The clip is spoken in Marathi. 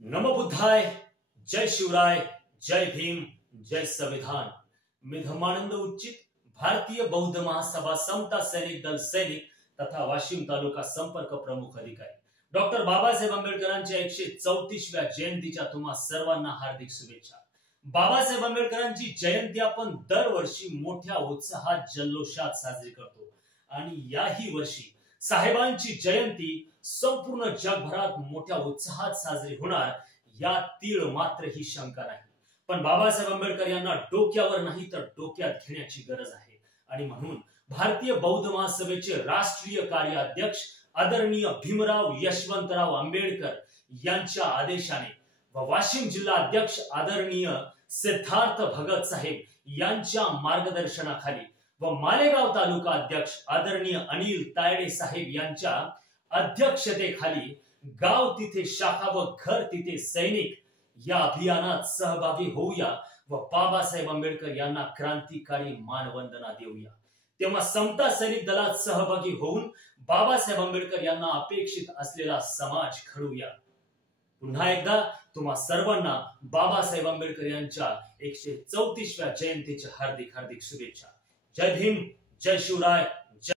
नमो बुद्धाय, जय शिवराय, जय भीम, जय संविधान। मी धर्मानंद उच्चित, भारतीय बौद्ध महासभा समता सैनिक दल सैनिक तथा वाशिम तालुका संपर्क प्रमुख अधिकारी डॉक्टर बाबासाहेब आंबेडकरांच्या 134व्या जयंतीच्या तुम्हा सर्वांना हार्दिक शुभेच्छा। बाबासाहेब आंबेडकरांची जयंती आपण दरवर्षी मोठ्या उत्साहात जल्लोषात साजरी करतो आणि याही वर्षी साहेबांची जयंती संपूर्ण जगभरात मोठ्या उत्साहात साजरी होणार यात तीळ मात्र ही शंका नाही। पण बाबासाहेब आंबेडकर यांना डोक्यावर नाही तर डोक्यात घेण्याची गरज आहे आणि म्हणून भारतीय बौद्ध महासभेचे राष्ट्रीय कार्याध्यक्ष आदरणीय भीमराव यशवंतराव आंबेडकर यांच्या आदेशाने व वाशिम जिल्हा अध्यक्ष आदरणीय सिद्धार्थ भगत साहेब यांच्या मार्गदर्शनाखाली व मालेगाव तालुका अध्यक्ष आदरणीय अनिल तायडे साहेब यांच्या अध्यक्षतेखाली गाव तिथे शाखा व घर तिथे सैनिक या अभियानात सहभागी होऊया व बाबासाहेब आंबेडकर यांना क्रांतिकारी मानवंदना देऊया। तेव्हा समता सैनिक दलात सहभागी होऊन बाबासाहेब आंबेडकर यांना अपेक्षित असलेला समाज घडवूया। पुन्हा एकदा तुम्हा सर्वांना बाबासाहेब आंबेडकर यांच्या 134व्या जयंतीच्या हार्दिक हार्दिक शुभेच्छा। जय भीम, जय शिवराय,